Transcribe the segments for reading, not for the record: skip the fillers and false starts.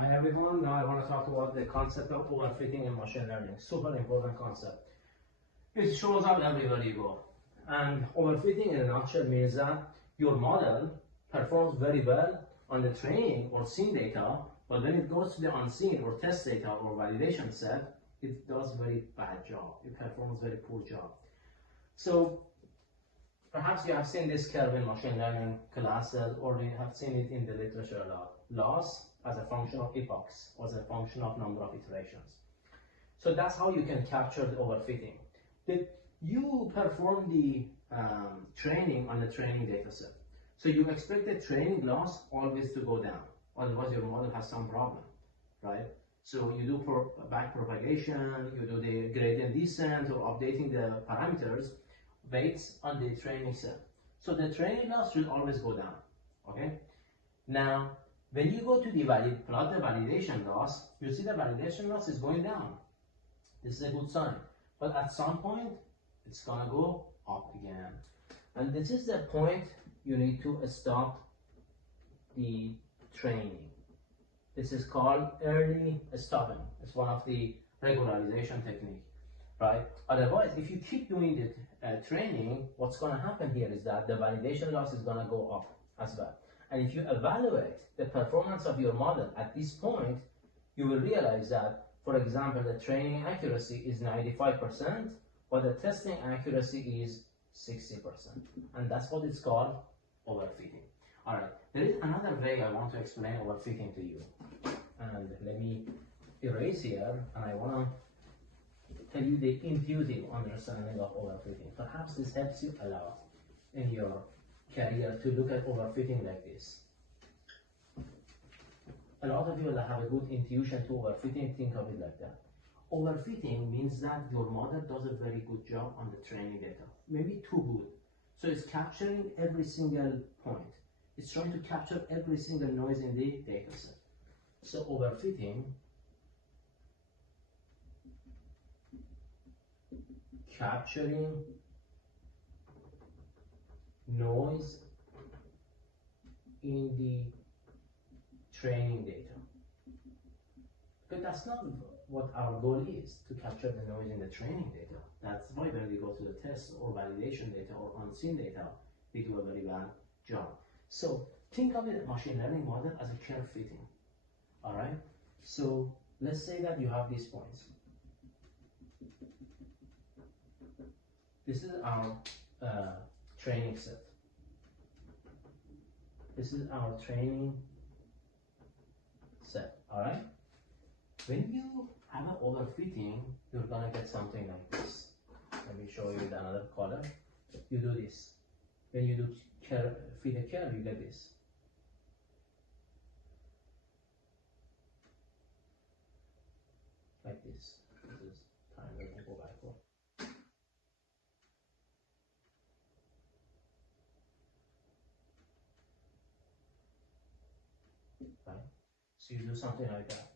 Hi everyone, now I want to talk about the concept of overfitting in machine learning. Super important concept. It shows up everywhere you go. And overfitting in a nutshell means that your model performs very well on the training or seen data, but when it goes to the unseen or test data or validation set, it does very bad job. It performs very poor job. So perhaps you have seen this curve in machine learning classes, or you have seen it in the literature a lot. Loss as a function of epochs, or as a function of number of iterations. So that's how you can capture the overfitting. You perform the training on the training data set. So you expect the training loss always to go down, otherwise your model has some problem, right? So you do back propagation, you do the gradient descent, or updating the parameters, weights on the training set. So the training loss should always go down, okay? Now, when you go to the plot the validation loss, you see the validation loss is going down. This is a good sign. But at some point, it's gonna go up again. And this is the point you need to stop the training. This is called early stopping. It's one of the regularization technique, right? Otherwise, if you keep doing the training, what's gonna happen here is that the validation loss is gonna go up as well. And if you evaluate the performance of your model at this point, you will realize that, for example, the training accuracy is 95%, but the testing accuracy is 60%. And that's what it's called overfitting. All right, there is another way I want to explain overfitting to you. And let me erase here, and I want to tell you the intuitive understanding of overfitting. Perhaps this helps you a lot in your career to look at overfitting like this. A lot of people that have a good intuition to overfitting think of it like that. Overfitting means that your model does a very good job on the training data, maybe too good. So it's capturing every single point. It's trying to capture every single noise in the data set. So overfitting capturing noise in the training data. But that's not what our goal is, to capture the noise in the training data. That's why when we go to the test or validation data or unseen data, we do a very bad job. So think of the machine learning model as a curve fitting. All right? So let's say that you have these points. This is our training set. This is our training set, all right? When you have an overfitting, you're gonna get something like this. Let me show you with another color. You do this. When you do fit a curve, you get this. Like this. This is time we can go backward. Right? So you do something like that.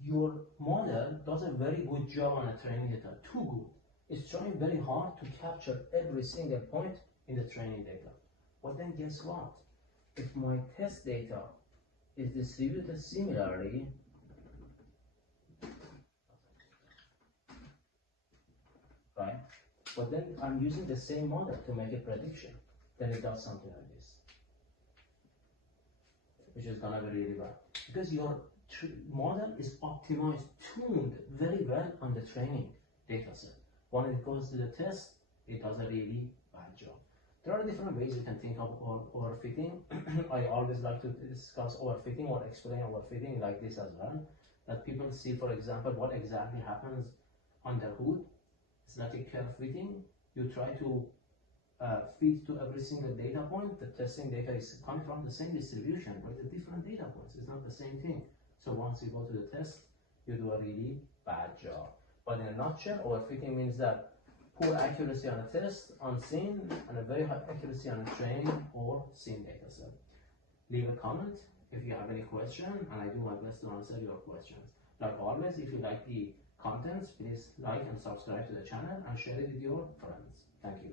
Your model does a very good job on the training data, too good. It's trying very hard to capture every single point in the training data. But then guess what? If my test data is distributed similarly, right? But then I'm using the same model to make a prediction, then it does something like this, which is gonna be really bad. Because your model is optimized, tuned very well on the training data set. When it goes to the test, it does a really bad job. There are different ways you can think of overfitting. I always like to discuss overfitting or explain overfitting like this as well. That people see, for example, what exactly happens under hood. It's like a curve fitting. You try to fit to every single data point. The testing data is coming from the same distribution, but the different data points. It's not the same thing. So once you go to the test, you do a really bad job. But in a nutshell, overfitting means that poor accuracy on a test, unseen, and a very high accuracy on a training or seen data set. Leave a comment if you have any question, and I do my best to answer your questions. Like always, if you like the contents, please like and subscribe to the channel and share it with your friends. Thank you.